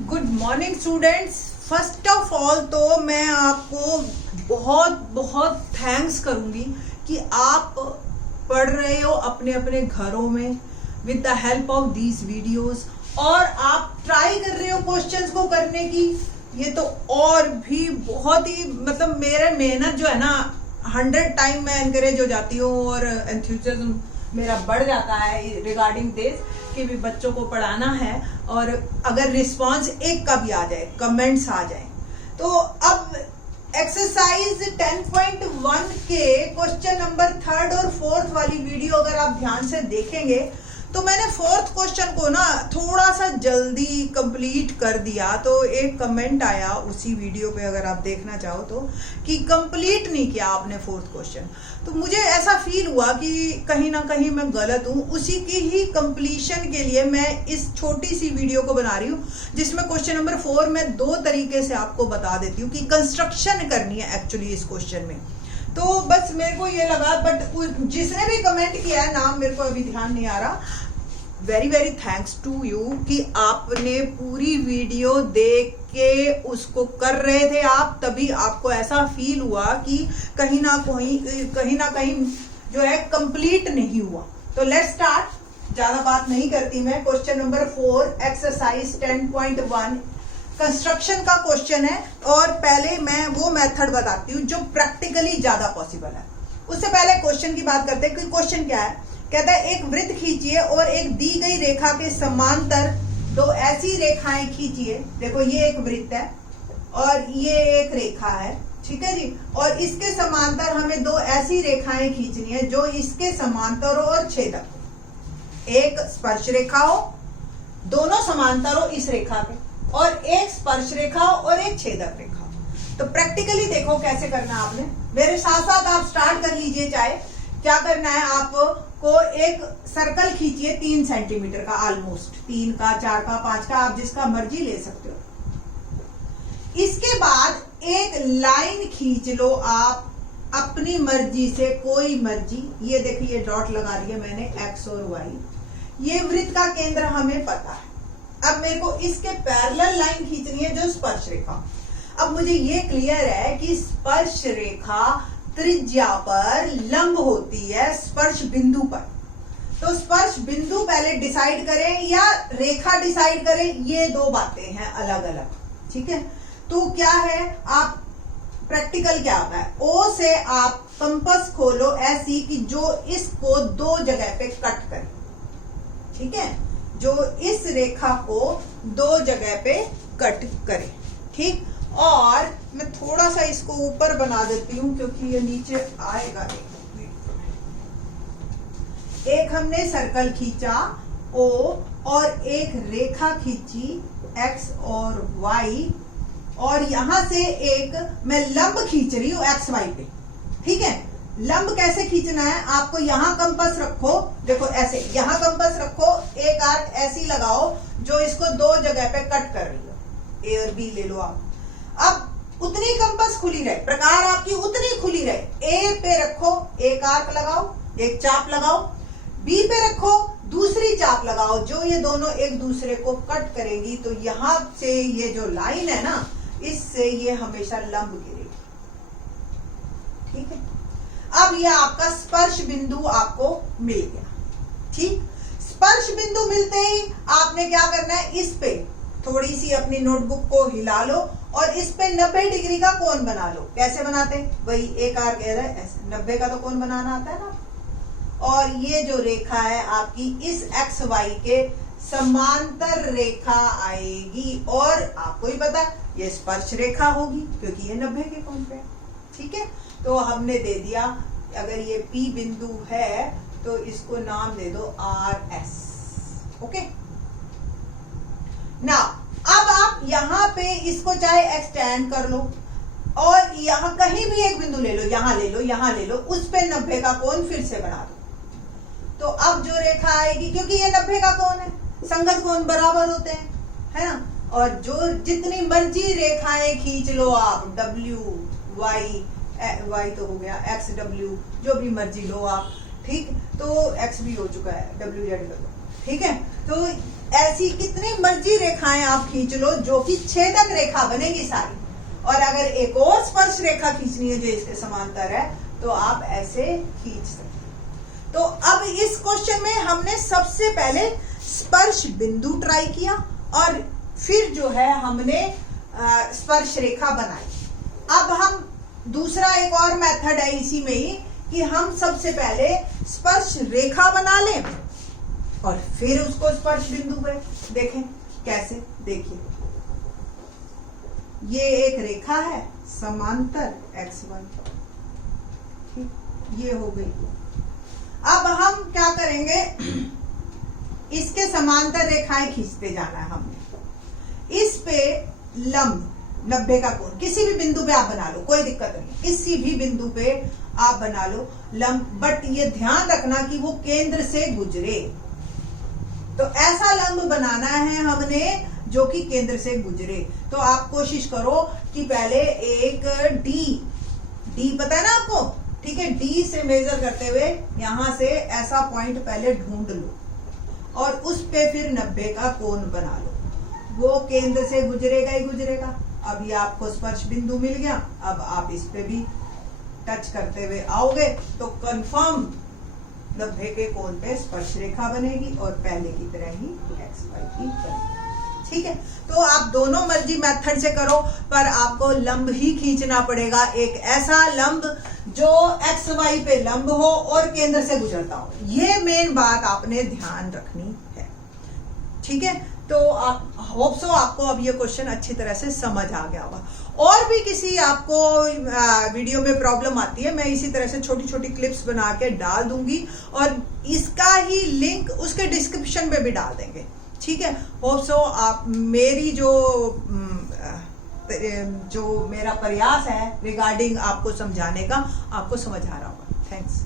Good morning students. First of all तो मैं आपको बहुत बहुत थैंक्स करूंगी कि आप पढ़ रहे हो अपने अपने घरों में with the help of these videos और आप ट्राई कर रहे हो क्वेश्चंस को करने की। ये तो और भी बहुत ही मतलब मेरा मेहनत जो है ना 100 टाइम मैं एनकरेज हो जाती हूँ और एंथुसियाज्म मेरा बढ़ जाता है रिगार्डिंग दिस कि भी बच्चों को पढ़ाना है। और अगर रिस्पांस एक का भी आ जाए, कमेंट्स आ जाए, तो अब एक्सरसाइज 10.1 के क्वेश्चन नंबर 3rd और 4th वाली वीडियो अगर आप ध्यान से देखेंगे तो मैंने 4th क्वेश्चन को ना थोड़ा सा जल्दी कंप्लीट कर दिया। तो एक कमेंट आया उसी वीडियो पे अगर आप देखना चाहो तो कि कंप्लीट नहीं किया आपने 4th क्वेश्चन। तो मुझे ऐसा फील हुआ कि कहीं ना कहीं मैं गलत हूँ। उसी की ही कंप्लीशन के लिए मैं इस छोटी सी वीडियो को बना रही हूँ जिसमें क्वेश्चन नंबर 4 में 2 तरीके से आपको बता देती हूँ कि कंस्ट्रक्शन करनी है एक्चुअली इस क्वेश्चन में। तो बस मेरे को ये लगा, बट जिसने भी कमेंट किया है नाम मेरे को अभी ध्यान नहीं आ रहा, very very thanks to you कि आपने पूरी वीडियो देख के उसको कर रहे थे आप, तभी आपको ऐसा फील हुआ कि कहीं ना कहीं जो है कंप्लीट नहीं हुआ। तो लेट्स स्टार्ट। ज्यादा बात नहीं करती मैं। क्वेश्चन नंबर 4 एक्सरसाइज 10.1 कंस्ट्रक्शन का क्वेश्चन है और पहले मैं वो मेथड बताती हूँ जो प्रैक्टिकली ज्यादा पॉसिबल है। उससे पहले क्वेश्चन की बात करते हैं कि क्वेश्चन क्या है। कहता है एक वृत्त खींचिए और एक दी गई रेखा के समांतर 2 ऐसी रेखाएं खींचिए। देखो ये एक वृत्त है और ये एक रेखा है, ठीक है जी। और इसके समांतर हमें 2 ऐसी रेखाएं खींचनी है जो इसके समांतर हो और छेदक हो। एक स्पर्श रेखा हो, दोनों समांतर हो इस रेखा के, और एक स्पर्श रेखा और एक छेदक रेखा। तो प्रैक्टिकली देखो कैसे करना है आपने। मेरे साथ साथ आप स्टार्ट कर लीजिए। चाहे क्या करना है, आपको एक सर्कल खींचिए 3 सेंटीमीटर का, ऑलमोस्ट 3 का, 4 का, 5 का, आप जिसका मर्जी ले सकते हो। इसके बाद एक लाइन खींच लो आप अपनी मर्जी से, कोई मर्जी। ये देखिए डॉट लगा दिया मैंने, एक्स और वाई। ये वृत्त का केंद्र हमें पता है। अब मेरे को इसके पैरेलल लाइन खींचनी है जो स्पर्श रेखा। अब मुझे ये क्लियर है कि स्पर्श रेखा त्रिज्या पर लंब होती है स्पर्श बिंदु पर। तो स्पर्श बिंदु पहले डिसाइड करें या रेखा डिसाइड करें, ये 2 बातें हैं अलग अलग, ठीक है। तो क्या है, आप प्रैक्टिकल क्या होता है, ओ से आप कंपास खोलो ऐसी कि जो इसको 2 जगह पे कट करे, ठीक है, जो इस रेखा को 2 जगह पे कट करे, ठीक। और मैं थोड़ा सा इसको ऊपर बना देती हूं क्योंकि ये नीचे आएगा। एक हमने सर्कल खींचा O और एक रेखा खींची X और Y, और यहां से एक मैं लंब खींच रही हूं XY पे, ठीक है। लंब कैसे खींचना है, आपको यहां कंपास रखो, देखो ऐसे यहां कंपास रखो, एक आर्क ऐसी लगाओ जो इसको 2 जगह पे कट कर रही हो। A और B ले लो आप। अब उतनी कंपास खुली रहे, प्रकार आपकी उतनी खुली रहे। ए पे रखो, एक आर्क लगाओ, एक चाप लगाओ। बी पे रखो, दूसरी चाप लगाओ, जो ये दोनों एक दूसरे को कट करेंगी। तो यहां से ये जो लाइन है ना, इससे ये हमेशा लंब गिरेगी, ठीक है। अब ये आपका स्पर्श बिंदु आपको मिल गया, ठीक। स्पर्श बिंदु मिलते ही आपने क्या करना है, इस पे थोड़ी सी अपनी नोटबुक को हिला लो और इस पे 90 डिग्री का कोण बना लो। कैसे बनाते हैं, वही एक आर्क ऐसे 90 का तो कोण बनाना आता है ना। और ये जो रेखा है आपकी इस एक्स वाई के समांतर रेखा आएगी, और आपको ही पता ये स्पर्श रेखा होगी क्योंकि ये 90 के कोण पे है, ठीक है। तो हमने दे दिया, अगर ये P बिंदु है तो इसको नाम दे दो RS, ओके ना। अब आप यहां पे इसको चाहे एक्सटेंड कर लो और यहां कहीं भी एक बिंदु ले लो, यहां ले लो, यहां ले लो, उस पे 90 का कोण फिर से बना दो। तो अब जो रेखा आएगी, क्योंकि ये 90 का कोण है, संगत कोण बराबर होते हैं, है ना। और जो जितनी मर्जी रेखाएं खींच लो आप, W Y तो हो गया, X W जो भी मर्जी लो आप, ठीक। तो X भी हो चुका है, W Z कर लो, ठीक है। तो ऐसी कितनी मर्जी रेखाएं आप खींच लो जो कि छेदक रेखा बनेगी सारी, और अगर एक और स्पर्श रेखा खींचनी है जो इसके समांतर है तो आप ऐसे खींच सकते। तो अब इस क्वेश्चन में हमने सबसे पहले स्पर्श बिंदु ट्राई किया और फिर जो है हमने स्पर्श रेखा बनाई। अब हम दूसरा एक और मेथड है इसी में ही कि हम सबसे पहले स्पर्श रेखा बना लें और फिर उसको स्पर्श बिंदु पे देखें कैसे। देखिए ये एक रेखा है समांतर x1, ये हो गई। अब हम क्या करेंगे, इसके समांतर रेखाएं खींचते जाना है हमने। इस पे लंब 90 का कोण किसी भी बिंदु पे आप बना लो, कोई दिक्कत नहीं, किसी भी बिंदु पे आप बना लो लंब, बट ये ध्यान रखना कि वो केंद्र से गुजरे। तो ऐसा लंब बनाना है हमने जो कि केंद्र से गुजरे। तो आप कोशिश करो कि पहले एक डी पता है ना आपको, ठीक है, डी से मेजर करते हुए यहां से ऐसा पॉइंट पहले ढूंढ लो और उस पे फिर 90 का कोण बना लो। वो केंद्र से गुजरेगा ही गुजरेगा। अब ये आपको स्पर्श बिंदु मिल गया। अब आप इस पे भी टच करते हुए आओगे तो कंफर्म 90 के कोण पे स्पर्श रेखा बनेगी और पहले की तरह ही XY की बनेगी। ठीक है, तो आप दोनों मर्जी मेथड से करो, पर आपको लंब ही खींचना पड़ेगा, एक ऐसा लंब जो XY पे लंब हो और केंद्र से गुजरता हो। ये मेन बात आपने ध्यान रखनी है। ठीक है, तो होप सो आपको अब ये क्वेश्चन अच्छी तरह से समझ आ गया होगा। और भी किसी आपको वीडियो में प्रॉब्लम आती है, मैं इसी तरह से छोटी छोटी क्लिप्स बना के डाल दूंगी और इसका ही लिंक उसके डिस्क्रिप्शन में भी डाल देंगे। ठीक है, होप सो आप मेरी जो मेरा प्रयास है रिगार्डिंग आपको समझाने का, आपको समझ आ रहा होगा। थैंक्स।